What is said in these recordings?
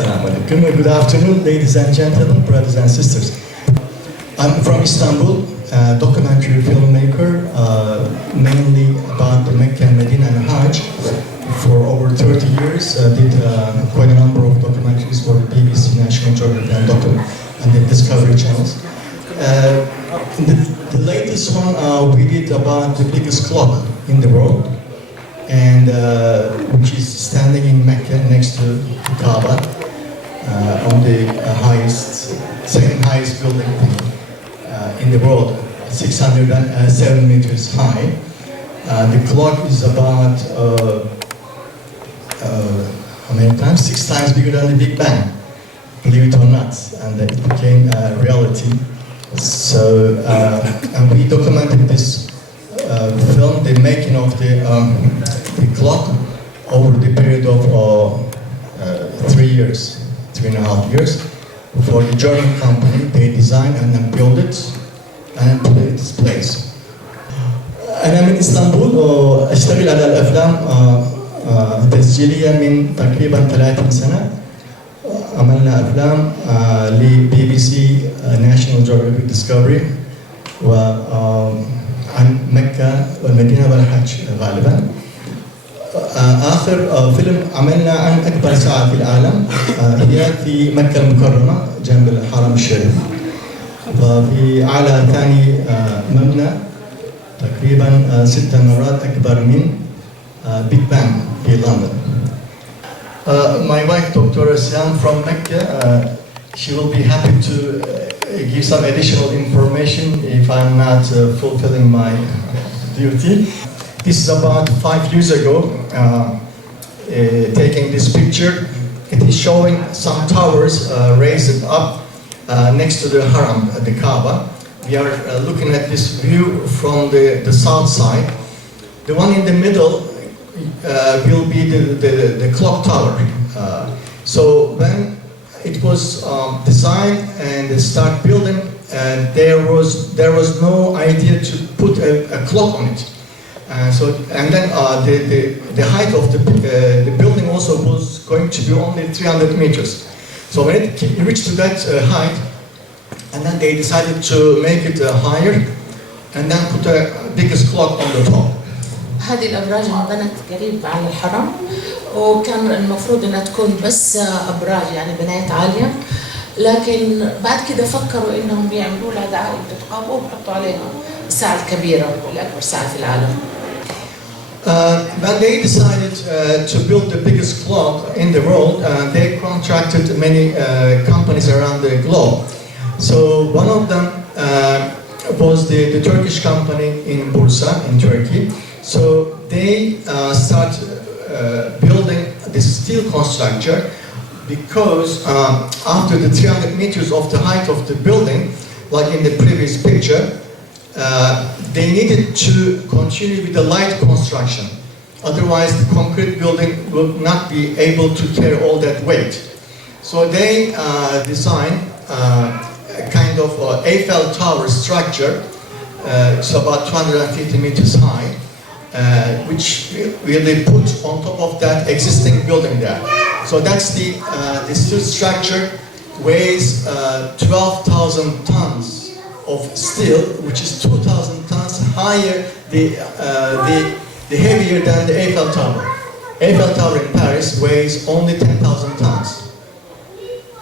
Assalamu alaikum. Good afternoon, ladies and gentlemen, brothers and sisters. I'm from Istanbul, a documentary filmmaker, mainly about the Mecca and Medina and Hajj. For over 30 years, did quite a number of documentaries for the BBC, National Geographic, and the Discovery channels. The latest one we did about the biggest clock in the world, and which is standing in Mecca next to the Kaaba, on the second highest building in the world, 607 meters high. The clock is about how many times? 6 times bigger than the Big Bang, believe it or not, and it became a reality. So, and we documented this film, the making of the clock, over the period of 3.5 years. For the German company, they designed and then built it and put it in its place. أنا من إسطنبول وأشتغل على الأفلام تسجيلية من تقريبا 30 سنة. عملنا أفلام لBBC National Geographic Discovery وعن مكة والمدينة والحج غالبا. آخر فيلم عملنا عن أكبر ساعة في العالم هي في مكة المكرمة جنب الحرم الشريف. وفي أعلى ثاني مبنى تقريبا 6 مرات أكبر من بيج بانج في لندن. My wife, Dr. Siam from Mecca, she will be happy to give some additional information if I'm not fulfilling my duty. This is about 5 years ago, taking this picture. It is showing some towers raised up next to the Haram, the Kaaba. We are looking at this view from the south side. The one in the middle will be the clock tower. So when it was designed and start building, there was no idea to put a clock on it. And then the height of the building also was going to be only 300 meters. So when it reached to that height, and then they decided to make it higher, and then put a biggest clock on the top. هذه الأبراج انبنت قريب على الحرم، وكان المفروض إنها تكون بس أبراج يعني بنايات عالية، لكن بعد كده فكروا إنهم يعملوا لها دعاية تتقابوا ويحطوا عليها الساعة الكبيرة الأكبر ساعة في العالم. When they decided to build the biggest clock in the world, they contracted many companies around the globe. So one of them was the Turkish company in Bursa, in Turkey. So they start building this steel constructor because after the 300 meters of the height of the building, like in the previous picture, they needed to continue with the light construction. Otherwise, the concrete building would not be able to carry all that weight. So they designed a kind of Eiffel Tower structure. It's about 250 meters high, which they put on top of that existing building there. So that's the steel structure weighs 12,000 tons of steel, which is 2,000 tons higher, the heavier than the Eiffel Tower. Eiffel Tower in Paris weighs only 10,000 tons.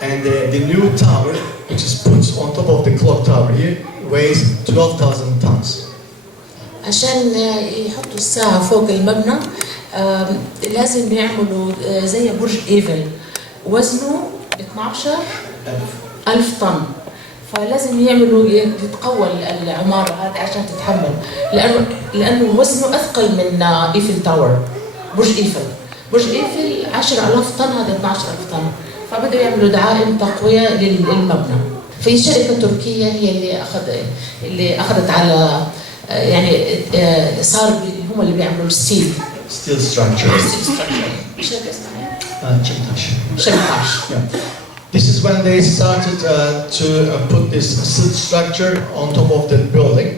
And the new tower, which is put on top of the clock tower here, weighs 12,000 tons. عشان يحطوا الساعة فوق المبنى لازم يعملوا زي برج إيفل وزنه 12,000 طن. فلازم يعملوا يتقوى العمارة هذه عشان تتحمل، لأنه وزنه أثقل من إيفل تاور. برج إيفل 10,000 طن، هذا 12,000 طن. فبدأوا يعملوا دعائم تقوية للمبنى. في شركة تركية هي اللي أخذت على يعني صار هم اللي بيعملوا الستيل. Steel structure. شركة اسمها Çimtaş. This is when they started to put this steel structure on top of the building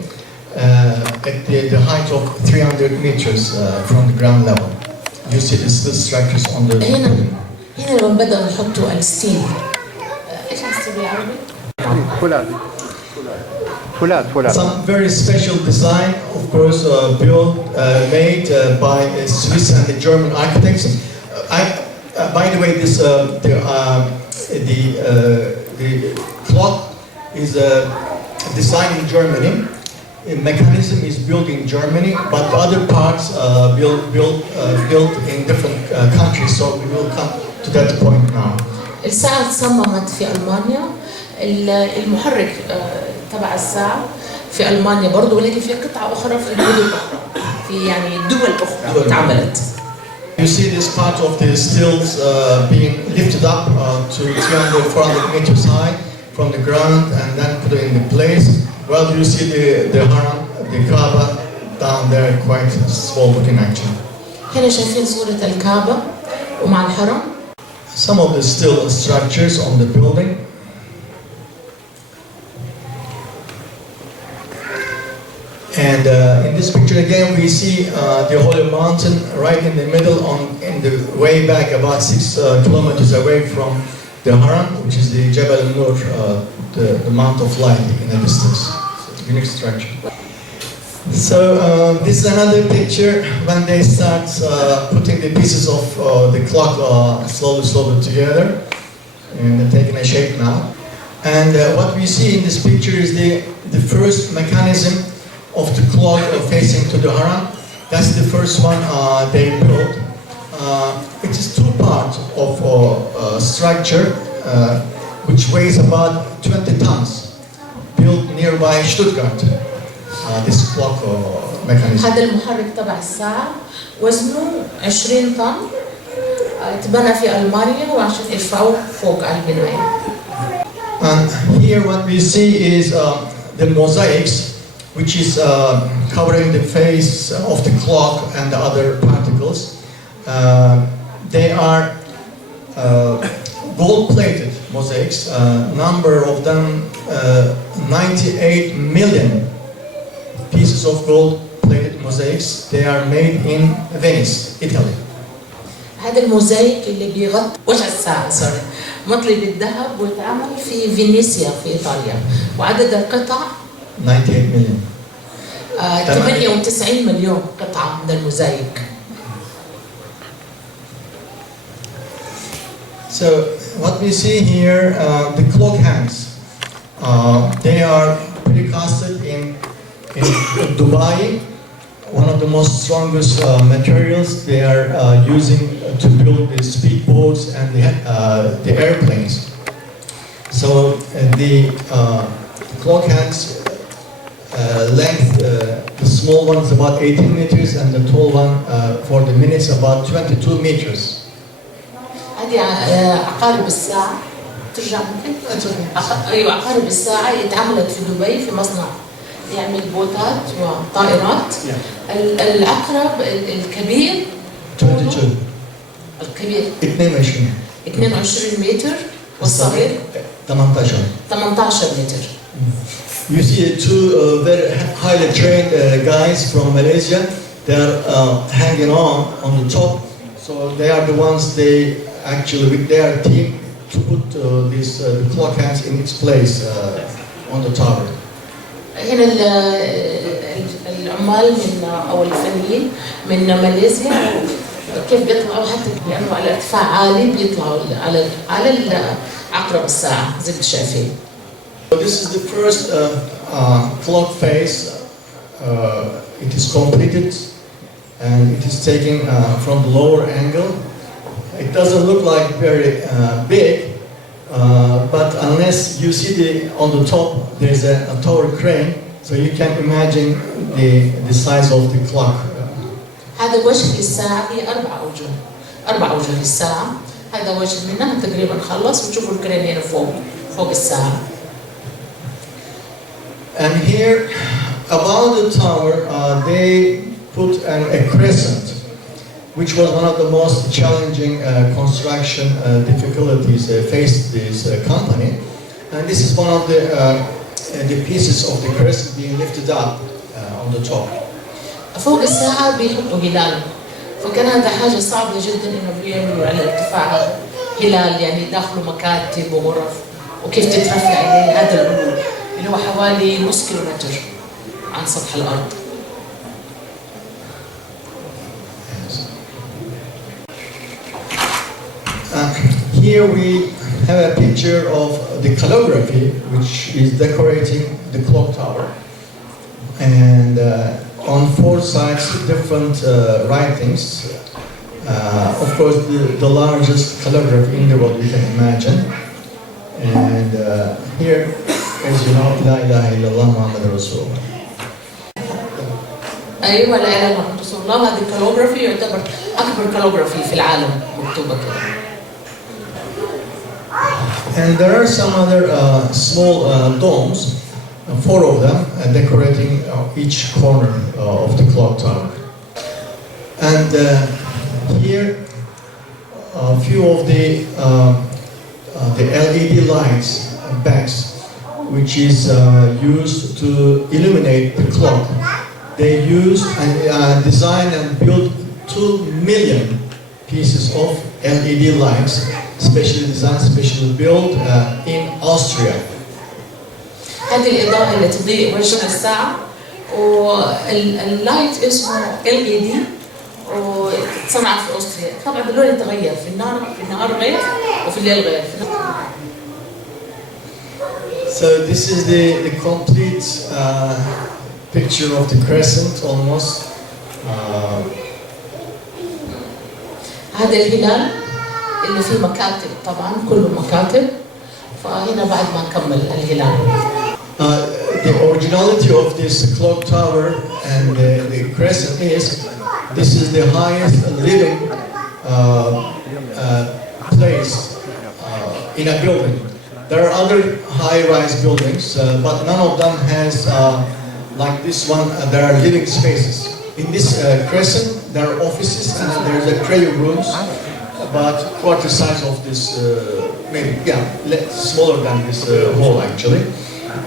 at the height of 300 meters from the ground level. You see the steel structures on the building. هنا لما بدأوا يحطوا الستيل ايش الستيل بالعربي؟ فولاذ فولاذ. Some very special design, of course, built, made by Swiss and the German architects. By the way, this the clock is designed in Germany. The mechanism is built in Germany, but the other parts built in different countries. So we will come to that point now. الساعة تصممت في ألمانيا. المحرك تبع الساعة في ألمانيا برضه، ولكن في قطعة أخرى في الدول الأخرى، في يعني دول أخرى تعملت. You see this part of the stills being lifted up to 300-400 meters high from the ground and then put it in place. Well, you see the haram, the Kaaba down there, quite small looking actually. هنا شايفين صورة الكعبة ومع الحرم. Some of the steel structures on the building. And in this picture again we see the Holy Mountain right in the middle, in the way back about 6 kilometers away from the Haram, which is the Jabal al-Nur, the Mount of Light in the distance. It's a unique structure. So this is another picture when they start putting the pieces of the clock slowly together, and they're taking a shape now. And what we see in this picture is the first mechanism of the clock facing to the Haram. That's the first one they built. It is two parts of structure which weighs about 20 tons, built nearby Stuttgart. This clock mechanism. هذا المحرك تبع الساعة وزنه 20 طن، تبنى في ألمانيا وعشان يرفعوه فوق على البناية. And here what we see is the mosaics, which is covering the face of the clock and the other particles. They are gold-plated mosaics. Number of them 98 million pieces of gold-plated mosaics. They are made in Venice, Italy. هذا الموزايك اللي بيغطي وجه الساعة مطلي بالذهب ويتعمل في فينيسيا في إيطاليا، وعدد القطع 98 million. 98 مليون قطعة من الموزايك. So what we see here, the clock hands. They are precasted in Dubai, one of the most strongest materials they are using to build the speedboats and the airplanes. So the clock hands length, the small one is about 18 meters and the tall one for the minutes about 22 meters. هذه عقارب الساعة ترجع ممكن؟ أيوة، عقارب الساعة اتعملت في دبي في مصنع يعمل بوتات وطائرات. العقرب الكبير 22. الكبير 22 متر والصغير 18 متر. You see two very highly trained guys from Malaysia. They are hanging on the top. So they are the ones they actually with their team to put these clock hands in its place on the tower. هنا العمال من او الفنيين من ماليزيا كيف بيطلعوا، حتى لانه على ارتفاع عالي بيطلعوا على عقرب الساعه زي ما شايفين. This is the first clock face. It is completed and it is taken from the lower angle. It doesn't look like very big, but unless you see on the top there's a tower crane, so you can imagine the size of the clock. هذا وجه للساعة، هي أربع أوجه للساعة. هذا وجه منها تقريبا خلص، وتشوفوا الكرين هنا فوق الساعة. And here, above the tower, they put a crescent, which was one of the most challenging construction difficulties faced this company. And this is one of the pieces of the crescent being lifted up on the top. فوق الساعة بيحطوا هلال، فكان هذا حاجة صعبة جدا إنه بيعملوا على ارتفاع هلال يعني داخله مكاتب وغرف وكيف تترفع عليه هذا العلو اللي هو حوالي نص كيلومتر عن سطح الأرض. Here we have a picture of the calligraphy which is decorating the clock tower, and on four sides different writings. Of course, the largest calligraphy in the world you can imagine. And here, as you know, La ilaha illallah Muhammad Rasulullah. أيوة لا إله إلا الله رسول الله. هذه الكاليغرافي يعتبر أكبر كاليغرافي في العالم مكتوبة كده. And there are some other small domes, four of them, decorating each corner of the clock tower. And here, a few of the LED lights, bags, which is used to illuminate the clock. They use and design and build 2 million pieces of LED lights, specially designed, specially built in Austria. هذه الإضاءة اللي تضيء وجه الساعة واللايت اسمه LED وتصنع في أوستريا. طبعا اللون يتغير في النهار غير وفي الليل غير. So this is the complete picture of the crescent almost. هذا الهلال اللي فيه مكاتب طبعا كله مكاتب فهنا بعد ما نكمل الهلال. The originality of this clock tower and the crescent is this is the highest living place in a building. There are other high-rise buildings, but none of them has like this one. There are living spaces. In this crescent, there are offices and there's a prayer rooms, but quarter size of this, maybe smaller than this hall actually.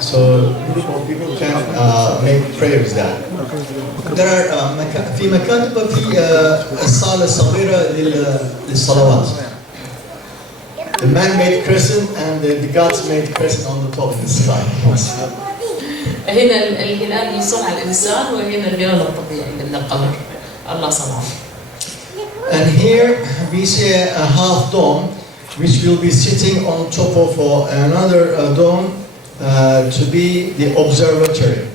So a group of people can make prayers there. There are في مكاتب وفي الصالة الصغيرة للصلوات. The man-made crescent and the God's-made crescent on the top of the sky. هنا الهلال من صنع الإنسان وهنا الهلال الطبيعي من القمر الله صنعه. And here we see a half dome which will be sitting on top of another dome to be the observatory.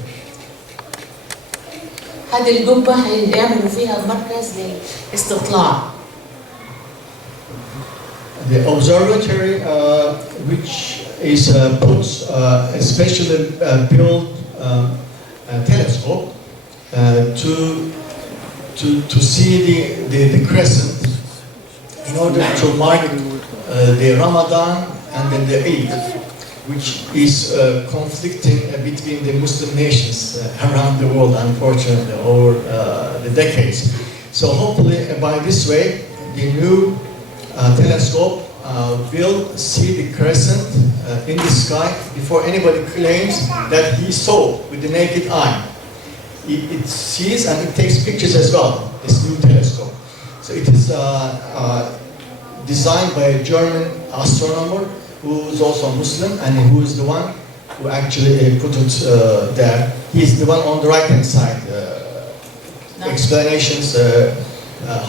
هذه القبة هيعملوا فيها مركز للاستطلاع. The observatory, which is put especially built telescope to see the crescent in order to mark the Ramadan and then the Eid, which is conflicting between the Muslim nations around the world, unfortunately, over the decades. So hopefully by this way, the new telescope will see the crescent in the sky before anybody claims that he saw with the naked eye. It sees and it takes pictures as well, this new telescope. So it is designed by a German astronomer who is also a Muslim and who is the one who actually put it there. He is the one on the right-hand side. Explanations,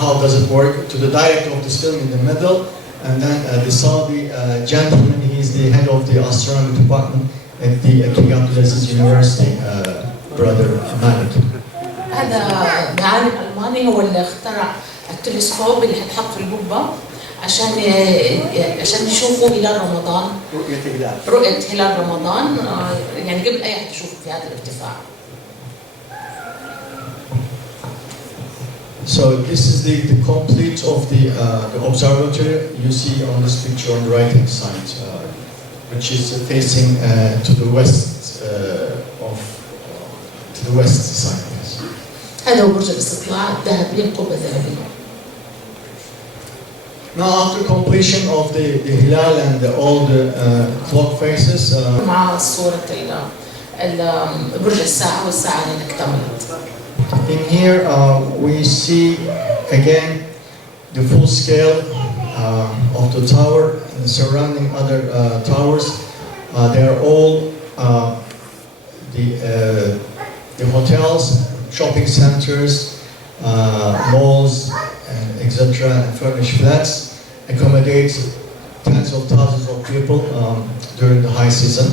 how does it work, to the director of this film in the middle, and then the Saudi gentleman, he is the head of the astronomy department at the King Abdulaziz University, brother Malik. هذا عالم ألماني هو اللي اخترع التلسكوب اللي هتحط في القبة عشان يشوفوا هلال رمضان. رؤية هلال رمضان يعني قبل أي أحد يشوفه في هذا الارتفاع. So this is the complete of the observatory you see on this picture on the right hand side, which is facing to the west to the west side. Yes. هذا هو برج الاستطلاع الذهبي القبة الذهبية. Now after completion of the hilal and all the clock faces. مع صورة برج الساعة والساعة اللي اكتملت. In here we see again the full scale of the tower and surrounding other towers. They are all the hotels, shopping centers, malls, and etc. and furnished flats accommodate tens of thousands of people during the high season.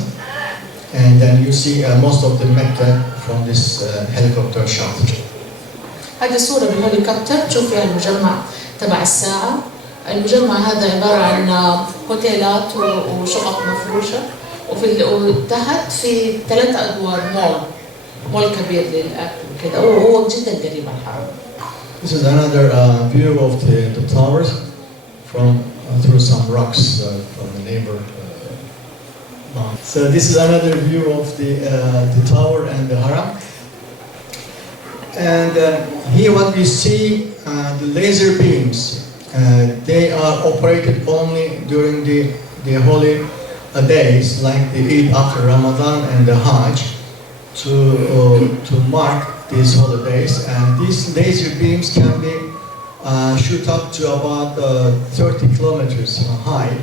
And then you see most of the Mecca from this helicopter shot. هذه صورة بالهليكوبتر تشوف فيها المجمع تبع الساعة. المجمع هذا عبارة عن هوتيلات وشقق مفروشة، وتحت في 3 أدوار مول كبير للأكل وكذا، وهو جدا قريب على الحرم. This is another view of the towers from through some rocks from the neighbor. So this is another view of the tower and the haram. And here what we see, the laser beams, they are operated only during the holy days, like the Eid after Ramadan and the Hajj, to mark these holidays. And these laser beams can be shoot up to about 30 kilometers high.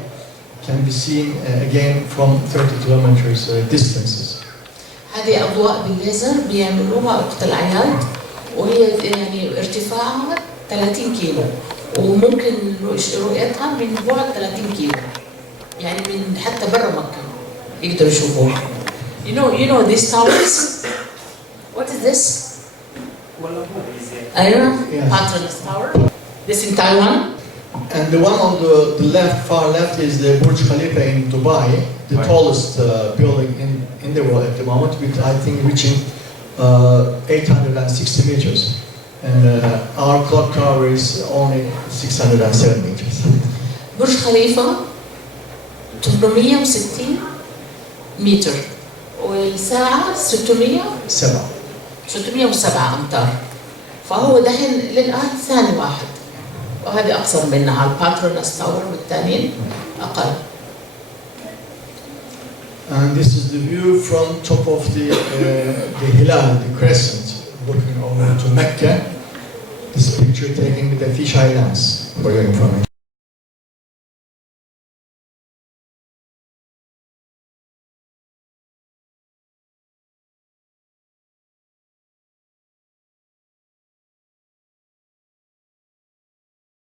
Can be seen again from 30 kilometers distances. هذه أضواء بالليزر بيعملوها وقت الأعياد، وهي يعني ارتفاعها 30 كيلو، وممكن رؤيتها من بعد 30 كيلو، يعني من حتى برا مكة يقدروا يشوفوها. You know these towers? What is this? أيوة. Patronus Tower. This in Taiwan. And the one on the left, far left, is the Burj Khalifa in Dubai, the tallest building in the world at the moment, with I think reaching 860 meters. And our clock tower is only 607 meters. برج خليفة 860 متر، والساعة 607 أمتار. فهو دحين للآن ثاني واحد، وهذه أقصر منها على الباترونس تاور، والثانيين أقل. And this is the view from top of the hilal, the crescent, looking over to Mecca. This picture taken with a fisheye lens for your information.